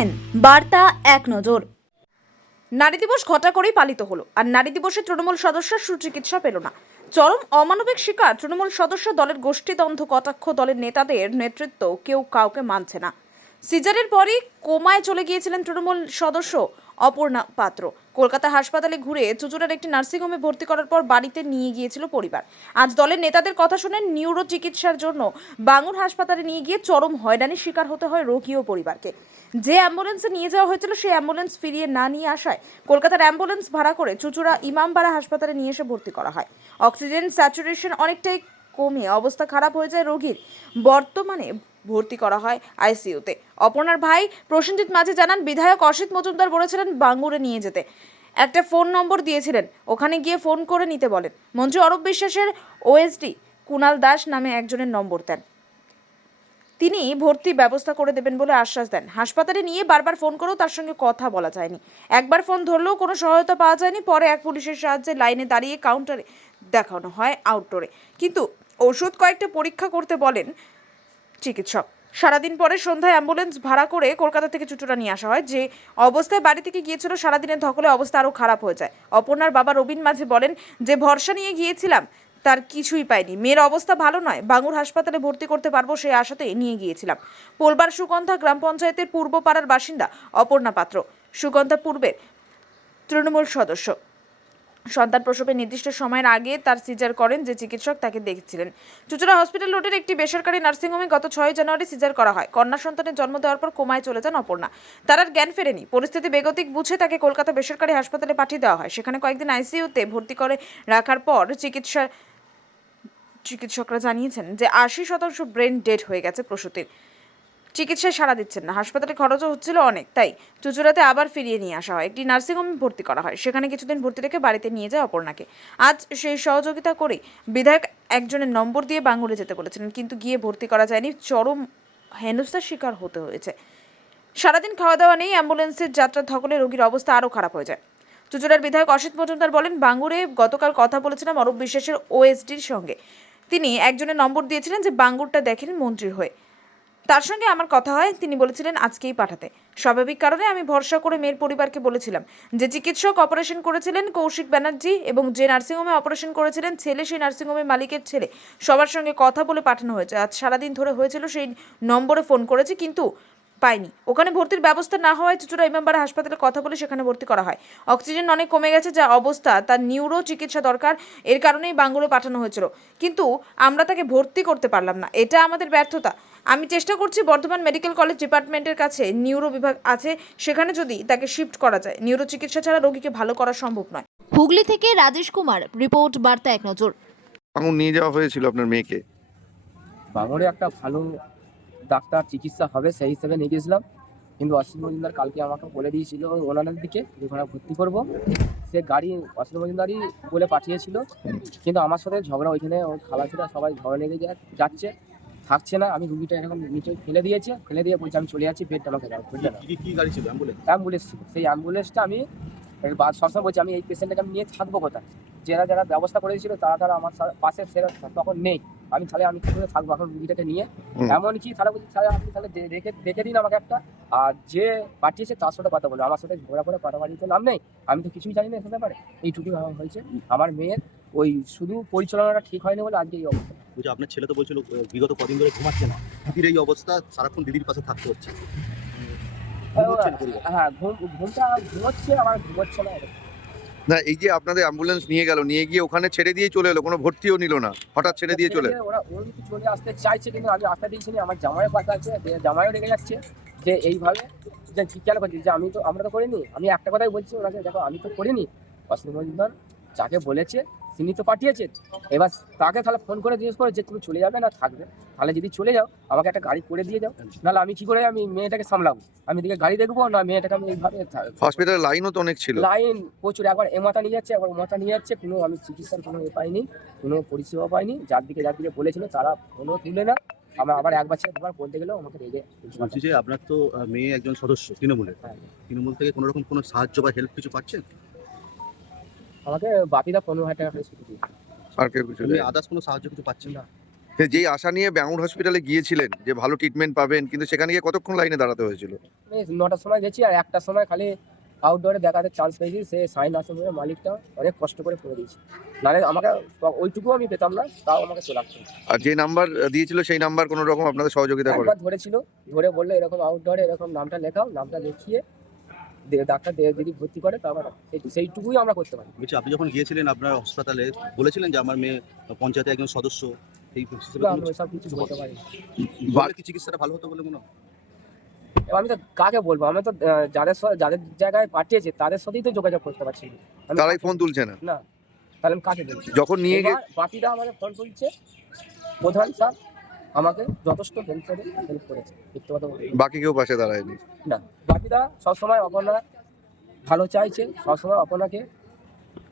দেখছেন বার্তা এক নজর। নারী দিবস ঘটা করেই পালিত হলো, আর নারী দিবসে তৃণমূল সদস্য সুচিকিৎসা পেল না। চরম অমানবিক শিকার তৃণমূল সদস্য, দলের গোষ্ঠীদ্বন্দ্ব কটাক্ষ, দলের নেতাদের নেতৃত্ব কেউ কাউকে মানছে না। সিজারের পরই কোমায় চলে গিয়েছিলেন তৃণমূল সদস্য অপর্ণা পাত্র। কলকাতা হাসপাতালে ঘুরে চুঁচুড়ার একটি নার্সিংহোমে ভর্তি করার পর বাড়িতে নিয়ে গিয়েছিল পরিবার। আজ দলের নেতাদের কথা শুনে নিউরো চিকিৎসার জন্য বাঙুর হাসপাতালে নিয়ে গিয়ে চরম হয়রানির শিকার হতে হয় রোগী ও পরিবারকে। যে অ্যাম্বুলেন্সে নিয়ে যাওয়া হয়েছিল সেই অ্যাম্বুলেন্স ফিরিয়ে না নিয়ে আসায় কলকাতার অ্যাম্বুলেন্স ভাড়া করে চুঁচুড়া ইমামবাড়া হাসপাতালে নিয়ে এসে ভর্তি করা হয়। অক্সিজেন স্যাচুরেশন অনেকটাই কমে অবস্থা খারাপ হয়ে যায় রোগীর। বর্তমানে ভর্তি করা হয় আইসিইউতে। অপর্ণার ভাই প্রসেনজিৎ মাঝি জানান, বিধায়ক অসিত মজুমদার বলেছিলেন বাঙ্গুরে নিয়ে যেতে, একটা ফোন নম্বর দিয়েছিলেন, ওখানে গিয়ে ফোন করে নিতে বলেন। মন্ত্রী অরূপ বিশ্বাসের ওএসডি কুণাল দাস নামে একজনের নম্বর দেন, তিনি ভর্তি ব্যবস্থা করে দেবেন বলে আশ্বাস দেন। হাসপাতালে নিয়ে বারবার ফোন করেও তার সঙ্গে কথা বলা যায়নি, একবার ফোন ধরলেও কোনো সহায়তা পাওয়া যায়নি। পরে এক পুলিশের সাহায্যে লাইনে দাঁড়িয়ে কাউন্টারে দেখানো হয় আউটডোরে, কিন্তু ওষুধ কয়েকটা পরীক্ষা করতে বলেন চিকিৎসক। সারাদিন পরে সন্ধ্যায় অ্যাম্বুলেন্স ভাড়া করে কলকাতা থেকে চুঁচুড়া নিয়ে আসা হয়। যে অবস্থায় বাড়ি থেকে গিয়েছিল, সারাদিনের ধকলে অবস্থা আরও খারাপ হয়ে যায়। অপর্ণার বাবা রবীন মাঝি বলেন, যে ভরসা নিয়ে গিয়েছিলাম তার কিছুই পাইনি, মেয়ের অবস্থা ভালো নয়, বাঙুর হাসপাতালে ভর্তি করতে পারবো সেই আশাতেই নিয়ে গিয়েছিলাম। পোলবার সুগন্ধা গ্রাম পঞ্চায়েতের পূর্বপাড়ার বাসিন্দা অপর্ণা পাত্র, সুগন্ধা পূর্বের তৃণমূল সদস্য। সন্তান প্রসবের নির্দিষ্ট সময়ের আগে তার সিজার করেন যে চিকিৎসক তাকে দেখছিলেন। চুঁচুড়া হসপিটাল রোডের একটি বেসরকারি নার্সিংহোমে গত 6 জানুয়ারি সিজার করা হয়। কন্যা সন্তানের জন্ম দেওয়ার পর কোমায় চলে যান অপর্ণা। তার আর জ্ঞান ফেরেনি। পরিস্থিতি বেগতিক বুঝে তাকে কলকাতা বেসরকারি হাসপাতালে পাঠিয়ে দেওয়া হয়। সেখানে কয়েকদিন আইসিইউতে ভর্তি করে রাখার পর চিকিৎসকরা জানিয়েছেন যে 80% ব্রেন ডেড হয়ে গেছে। প্রসূতির চিকিৎসায় সাড়া দিচ্ছেন না, হাসপাতালে খরচও হচ্ছিল অনেক, তাই চুঁচুড়াতে আবার ফিরিয়ে নিয়ে আসা হয়, একটি নার্সিংহোমে ভর্তি করা হয়। সেখানে কিছুদিন ভর্তি রেখে বাড়িতে নিয়ে যায় অপর্ণাকে। আজ সেই সহযোগিতা করে বিধায়ক একজনের নম্বর দিয়ে বাঙ্গুরে যেতে বলেছিলেন, কিন্তু গিয়ে ভর্তি করা যায়নি। চরম হেনস্থার শিকার হতে হয়েছে। সারাদিন খাওয়া দাওয়া নেই, অ্যাম্বুলেন্সের যাত্রার ধকলে রোগীর অবস্থা আরও খারাপ হয়ে যায়। চুঁচুড়ার বিধায়ক অসিত মজুমদার বলেন, বাঙ্গুরে গতকাল কথা বলেছিলাম অরূপ বিশ্বাসের ওএসডির সঙ্গে। তিনি একজনের নম্বর দিয়েছিলেন যে বাঙ্গুরটা দেখেন মন্ত্রীর হয়ে, তার সঙ্গে আমার কথা হয়, তিনি বলেছিলেন আজকেই পাঠাতে। স্বাভাবিক কারণে আমি ভরসা করে মেয়ের পরিবারকে বলেছিলাম। যে চিকিৎসক অপারেশন করেছিলেন কৌশিক ব্যানার্জি এবং যে নার্সিংহোমে অপারেশন করেছিলেন ছেলে, সেই নার্সিংহোমের মালিকের ছেলে, সবার সঙ্গে কথা বলে পাঠানো হয়েছে। আজ সারাদিন ধরে হয়েছিল, সেই নম্বরে ফোন করেছি কিন্তু পাইনি। ওখানে ভর্তির ব্যবস্থা না হওয়ায় চুঁচুড়া ইমামবাড়া হাসপাতালে কথা বলে সেখানে ভর্তি করা হয়। অক্সিজেন অনেক কমে গেছে, যা অবস্থা, তার নিউরো চিকিৎসা দরকার, এর কারণেই বাঙ্গুরে পাঠানো হয়েছিল, কিন্তু আমরা তাকে ভর্তি করতে পারলাম না, এটা আমাদের ব্যর্থতা। আমি চেষ্টা করছি, বর্ধমান মেডিকেল কলেজ ডিপার্টমেন্টের কাছে নিউরো বিভাগ আছে, সেখানে যদি তাকে শিফট করা যায়। নিউরো চিকিৎসা ছাড়া রোগীকে ভালো করা সম্ভব নয়। হুগলি থেকে রাজেশ কুমার রিপোর্ট, বার্তা এক নজর। আঙুর নিয়ে যাওয়া হয়েছিল আপনার মেয়েকে? বাঙরে একটা ভালো ডাক্তার চিকিৎসা হবে সেই হিসেবে নিয়ে গেছিলাম, কিন্তু অসিত মজুমদার কালকে আমাকে বলে দিয়েছিল ওনাদের দিকে ওখানে ভর্তি করব। সে গাড়ি অসিত মজুমদারই বলে পাঠিয়েছিল, কিন্তু আমার সাথে ঝগড়া, ওইখানে ওর খালাসিরা সবাই ঝগড়া লেগে যাচ্ছে, থাকছে না। আমি রুগীটা এরকম নিচে ফেলে দিয়ে বলছি আমি চলে যাচ্ছি, বেডটা আমাকে দাও। কি গাড়ি ছিল? অ্যাম্বুলেন্স ছিল। সেই অ্যাম্বুলেন্সটা আমি সবসময় বলছি, আমি এই পেশেন্টটাকে আমি নিয়ে থাকবো কোথায়? যারা ব্যবস্থা করে দিয়েছিল তারা আমার পাশে সেরা তখন নেই, আমি কী করে থাকবো এখন রুগীটাকে নিয়ে? এমনকি তারা বলছি, তাহলে আপনি তাহলে দেখে দিন আমাকে একটা, আর যে পাঠিয়েছে তার সাথে কথা বলো, আমার সাথে ঝগড়া করে কথা বাড়িতে নাম নেই, আমি তো কিছুই জানি না এসব ব্যাপারে। এইটুকুই হয়েছে। আমার মেয়ের ওই শুধু পরিচালনাটা ঠিক হয়নি বলে আজকে এই অবস্থা। বলছি আপনার ছেলে তো বলছিল বিগত কদিন ধরে ঘুমাচ্ছে না, দিদির এই অবস্থা, সারাক্ষণ দিদির পাশে থাকতে হচ্ছে। হ্যাঁ, ঘুমটা ঘুমোচ্ছে, আবার ঘুমোচ্ছে না। না, এই যে আপনাদের অ্যাম্বুলেন্স নিয়ে গিয়ে ওখানে ছেড়ে দিয়ে চলে এলো, কোনো ভর্তিও নিল না, হঠাৎ ছেড়ে দিয়ে চলে? ওরা চলে আসতে চাইছে, কিন্তু আমি আসতে দিচ্ছি না। আমার জামাইয়ের কথা আছে, জামাইও রেগে যাচ্ছে যে এইভাবে যে কেন করছি, যে আমরা তো করিনি। আমি একটা কথাই বলছি ওনাকে, দেখো আমি তো করিনি, অসিত মজুমদার যাকে বলেছে তিনি তো পাঠিয়েছে। এবার তাকে তাহলে ফোন করে জিজ্ঞেস করে যে তুমি চলে যাবে না থাকবে, তাহলে যদি চলে যাও আমাকে একটা গাড়ি করে দিয়ে যাও, নাহলে আমি কি করে আমি মেয়েটাকে সামলাবো? আমি দিকে গাড়ি দেখবো না, মেয়েটাকে আমি এইভাবে হসপিটালের লাইনও তো অনেক ছিল। লাইন প্রচুর, একবার এ মাথা নিয়ে যাচ্ছে, একবার ও মাথা নিয়ে যাচ্ছে, কোনো আমি চিকিৎসার কোনো পাইনি, কোনো পরিষেবা পাইনি। যার দিকে বলেছিল তারা ফোনও তুলে না। আমার আবার একবার ছেড়ে দুবার বলতে গেলেও আমাকে রেগে। বলছি যে আপনার তো মেয়ে একজন সদস্য তৃণমূলের, তৃণমূল থেকে কোনো রকম কোনো সাহায্য বা হেল্প কিছু পাচ্ছেন? আমাকে বাপিদা 15,000 টাকা করে ছুটি দিয়েছে। আর কেউ কিছু আদার্স কোনো সাহায্য কিছু পাচ্ছেন না? যেই আশা নিয়ে ব্যাঙ্গুর হসপিটালে গিয়েছিলেন যে ভালো ট্রিটমেন্ট পাবেন, কিন্তু সেখানে গিয়ে কতক্ষণ লাইনে দাঁড়াতে হয়েছিল? আমি 9টার সময় গেছি আর 1টার সময় খালি আউটডোরে দেখাতে চান্স পেয়েছি, সে সাইন আছে বলে মালিকটা অনেক কষ্ট করে করে দিয়েছে, নাহলে আমাকে ওইটুকু আমি পেতাম না, তাও আমাকে চলে আসতে হয়েছে। আর যে নাম্বার দিয়েছিল সেই নাম্বার কোনো রকম আপনাদের সহযোগিতা করে? একবার ধরেছিল, ধরে বললো এরকম আউটডোরে এরকম নামটা লেখাও, নামটা দেখিয়ে ডাক্তার যদি ভর্তি করে তারপর সেইটুকুই আমরা করতে পারি। বলছি, আপনি যখন গিয়েছিলেন আপনার হাসপাতালে, বলেছিলেন যে আমার মেয়ে পঞ্চায়েতের একজন সদস্য, এই হিসেবে আমরা সব কিছু বলতে পারি। বললে কি চিকিৎসাটা ভালো হতো বলে মনে হয়? এবার আমি তো কাকে বলবো, আমি তো যাদের জায়গায় পাঠিয়েছে তাদের সাথেই তো যোগাযোগ করতে পারছি না। তারাই ফোন তুলছে না। না, তাহলে আমি কাকে বলছি? যখন নিয়ে গিয়ে বাকিরা আমাদের ফোন তুলছে, প্রধান স্যার আমাকে যথেষ্ট হেল্প করেছে, ব্যক্তিগত বাকি কেউ পাশে দাঁড়ায়নি। না, বাকিরা সবসময় আপনারা ভালো চাইছে, সবসময় আপনাকে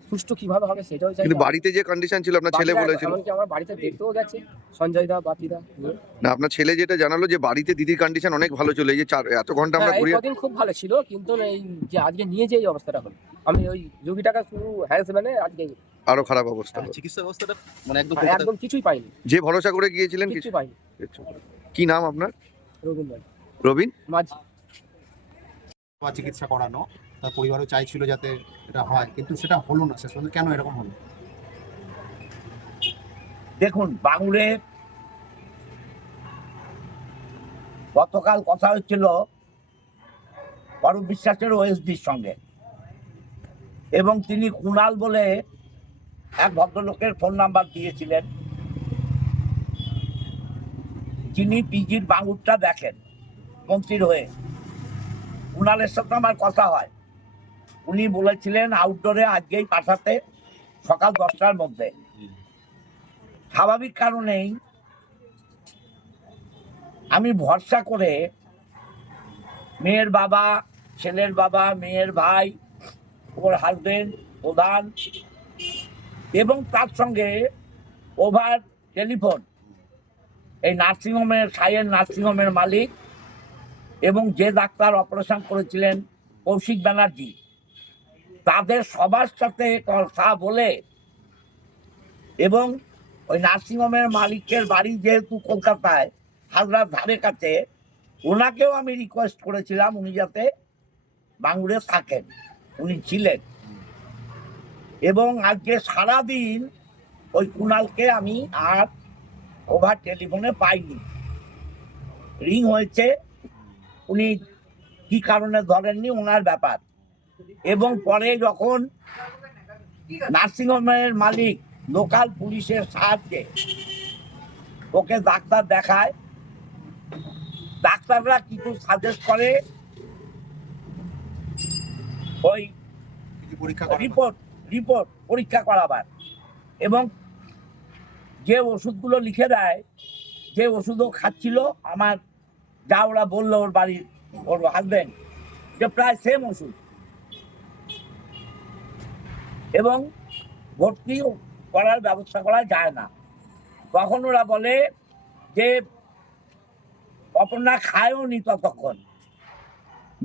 সুষ্ঠু কিভাবে হবে সেটাও চাইছে। কিন্তু বাড়িতে যে কন্ডিশন ছিল, আপনার ছেলে বলেছিল, এমনকি আমার বাড়িতে দেখতেও গেছে সঞ্জয় দা, বাপিদা নিয়ে। না আপনার ছেলে যেটা জানালো যে বাড়িতে দিদির কন্ডিশন অনেক ভালো ছিল, এই যে এত ঘন্টা আমরা হ্যাঁ, এই ঘুরিয়ে। কদিন খুব ভালো ছিল, কিন্তু এই যে আজকে নিয়ে যে এই অবস্থাটা হলো, আমি ওই রোগীটাকে শুরু হ্যারাসমেন্টে আজকে আরো খারাপ অবস্থা। চিকিৎসা ব্যবস্থাটা মানে একদম একদম কিছুই পাইনি, যে ভরসা করে গিয়েছিলেন কিছু পাইনি। কি নাম আপনার? রবীন্দ্র রবিন মাঝি। বা চিকিৎসা করানো, তার পরিবারও চাইছিল যাতে এটা হয়, কিন্তু সেটা হলো না। শেষ পর্যন্ত কেন এরকম হলো? দেখুন, বাংলায় গতকাল কথা হচ্ছিল অরূপ বিশ্বাসের ওএসডির সঙ্গে, এবং তিনি কুণাল বলে এক ভদ্রলোকের ফোন নাম্বার দিয়েছিলেন, যিনি পিজির বাঙুরটা দেখেন মন্ত্রীর হয়ে। কুণালের সাথে আমার কথা হয়, উনি বলেছিলেন আউটডোরে আজকেই পাঠাতে সকাল 10টার মধ্যে। স্বাভাবিক কারণেই আমি ভরসা করে মেয়ের বাবা, ছেলের বাবা, মেয়ের ভাই, ওর হাজবেন্ড, প্রধান, এবং তার সঙ্গে ওভার টেলিফোন এই নার্সিংহোমের, সাইয়ের নার্সিংহোমের মালিক এবং যে ডাক্তার অপারেশন করেছিলেন কৌশিক ব্যানার্জি, তাদের সবার সাথে কথা বলে, এবং ওই নার্সিংহোমের মালিকের বাড়ি যেহেতু কলকাতায় হাজরার ধারে কাছে, ওনাকেও আমি রিকোয়েস্ট করেছিলাম উনি যাতে বাঙ্গুরে থাকেন, উনি ছিলেন। এবং আজকে সারাদিন ওই কুণালকে আমি আর ওভার টেলিফোনে পাইনি। রিং হয়েছে, উনি কি কারণে ধরেননি ওনার ব্যাপার। এবং পরে যখন নার্সিংহোমের মালিক লোকাল পুলিশের সাহায্যে ওকে ডাক্তার দেখায়, ডাক্তাররা কিছু সাজেস্ট করে ওই পরীক্ষা রিপোর্ট পরীক্ষা করাবার, এবং যে ওষুধগুলো লিখে দেয়, যে ওষুধও খাচ্ছিল, আমার যা ওরা বললো ওর বাড়ির ওর হাজবেন্ড, যে প্রায় সেম ওষুধ, এবং ভর্তি করার ব্যবস্থা করা যায় না। তখন ওরা বলে যে অপর্ণা খায়ও নি ততক্ষণ,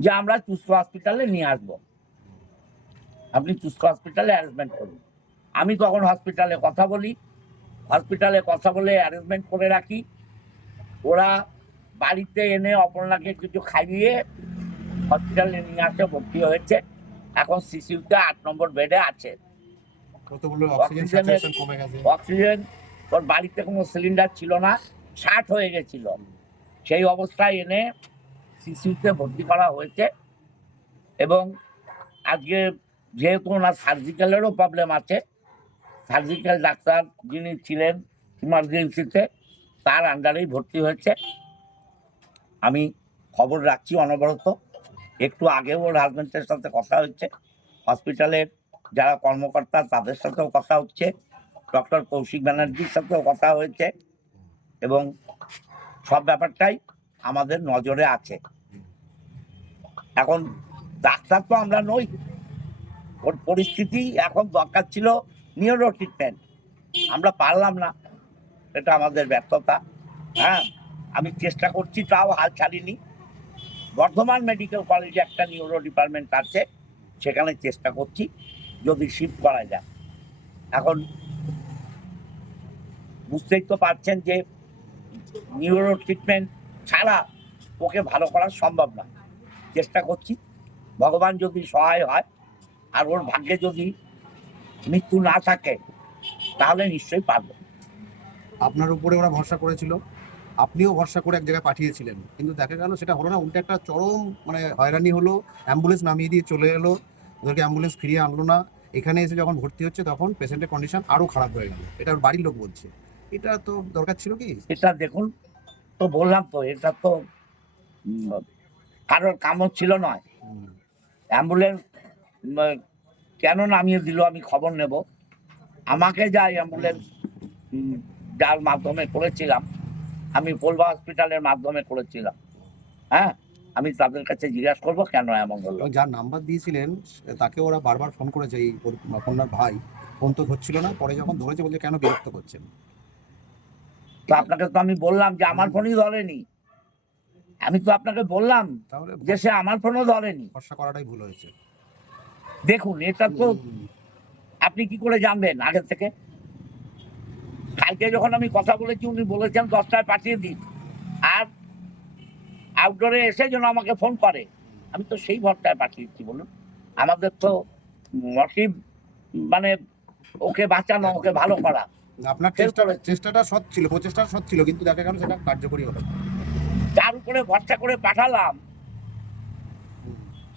যে আমরা চুস্ক হসপিটালে নিয়ে আসবো, আপনি চুস্ক হসপিটালে অ্যারেঞ্জমেন্ট করুন। আমি তখন হসপিটালে কথা বলি, হসপিটালে কথা বলে অ্যারেঞ্জমেন্ট করে রাখি। ওরা বাড়িতে এনে অপর্ণাকে কিছু খাইয়ে হসপিটালে নিয়ে আসে, ভর্তি হয়েছে, এখন সিসিউতে 8 নম্বর বেডে আছে। অক্সিজেন, ওর বাড়িতে কোনো সিলিন্ডার ছিল না, 60 হয়ে গেছিল, সেই অবস্থায় এনে সিসিউতে ভর্তি করা হয়েছে। এবং আজকে যেহেতু ওনার সার্জিক্যালেরও প্রবলেম আছে, সার্জিক্যাল ডাক্তার যিনি ছিলেন ইমার্জেন্সিতে, তার আন্ডারেই ভর্তি হয়েছে। আমি খবর রাখছি অনবরত। একটু আগেও ওর হাজবেন্ডের সাথে কথা হচ্ছে, হসপিটালের যারা কর্মকর্তা তাদের সাথেও কথা হচ্ছে, ডক্টর কৌশিক ব্যানার্জির সাথেও কথা হয়েছে, এবং সব ব্যাপারটাই আমাদের নজরে আছে। এখন ডাক্তার তো আমরা নই, ওর পরিস্থিতি এখন দরকার ছিল নিউরো ট্রিটমেন্ট, আমরা পারলাম না, এটা আমাদের ব্যর্থতা। হ্যাঁ, আমি চেষ্টা করছি, তাও হাল ছাড়িনি। বর্ধমান মেডিকেল কলেজে একটা নিউরো ডিপার্টমেন্ট আছে, সেখানে চেষ্টা করছি যদি শিফট করা যায়। এখন বুঝতেই তো পারছেন যে নিউরো ট্রিটমেন্ট ছাড়া ওকে ভালো করা সম্ভব না। চেষ্টা করছি, ভগবান যদি সহায় হয় আর ওর ভাগ্যে যদি মৃত্যু না থাকে তাহলে নিশ্চয়ই পারবো। আপনার উপরে ওরা ভরসা করেছিল, আপনিও ভরসা করে এক জায়গায় পাঠিয়েছিলেন, কিন্তু দেখা গেল সেটা হলো না, উল্টে একটা চরম মানে হয়রানি হলো। অ্যাম্বুলেন্স নামিয়ে দিয়ে চলে এলো, ওদেরকে অ্যাম্বুলেন্স ফিরিয়ে আনলো না। এখানে এসে যখন ভর্তি হচ্ছে তখন পেশেন্টের কন্ডিশন আরও খারাপ হয়ে গেল। এটা ওর বাড়ির লোক বলছে। এটা তো দরকার ছিল কি? এটা দেখুন, তো বললাম তো, এটা তো কারোর কামও ছিল নয়। অ্যাম্বুলেন্স কেন নামিয়ে দিল আমি খবর নেব। আমাকে যা অ্যাম্বুলেন্স যার মাধ্যমে করেছিলাম, আমি পোলবা হসপিটালের মাধ্যমে করেছিলাম। হ্যাঁ, আমি তাদের কাছে জিজ্ঞাসা করবো কেন এমন হলো। এবং যার নাম্বার দিয়েছিলেন তাকে ওরা বারবার ফোন করেছে, এই ওর কন্যার ভাই, ফোন তো ধরছিল না। পরে যখন ধরেছে বলছে কেন বিরক্ত করছেন। তো আপনাকে তো আমি বললাম যে আমার ফোনই ধরেনি। আমি তো আপনাকে বললাম তাহলে যে সে আমার ফোনও ধরেনি। ভরসা করাটাই ভুল হয়েছে। দেখুন, এটা তো আপনি কি করে জানবেন আগে থেকে? কালকে যখন আমি কথা বলেছি উনি বলেছেন 10টায় পাঠিয়ে দিন, আর আউটডোরে এসে যেন আমাকে ফোন করে। আমি তো সেই ভরটায় পাঠিয়েছি। বলুন, আমাদের তো মোটিভ মানে ওকে বাঁচানো, ওকে ভালো করা। আপনার চেষ্টাটা সৎ ছিল, প্রচেষ্টা সৎ ছিল, কিন্তু দেখা গেল সেটা কার্যকরী হলো না। যার উপরে ভরসা করে পাঠালাম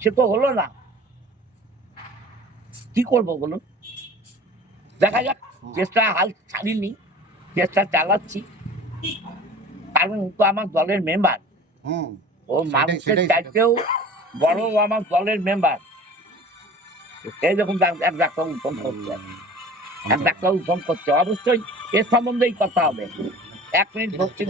সে তো হলো না, কি করবো বলুন? দেখা যাক, চেষ্টা হাল ছাড়িনি, চেষ্টা চালাচ্ছি। কারণ ও তো আমার দলের মেম্বার। হুম, ও মানুষের চাইতেও বড়, ও আমার দলের মেম্বার। এই দেখুন এক ডাক্তারবাবু ফোন করছে, এক ডাক্তারবাবু ফোন করছে। অবশ্যই এর সম্বন্ধেই কথা হবে। 1 মিনিট ধরছি।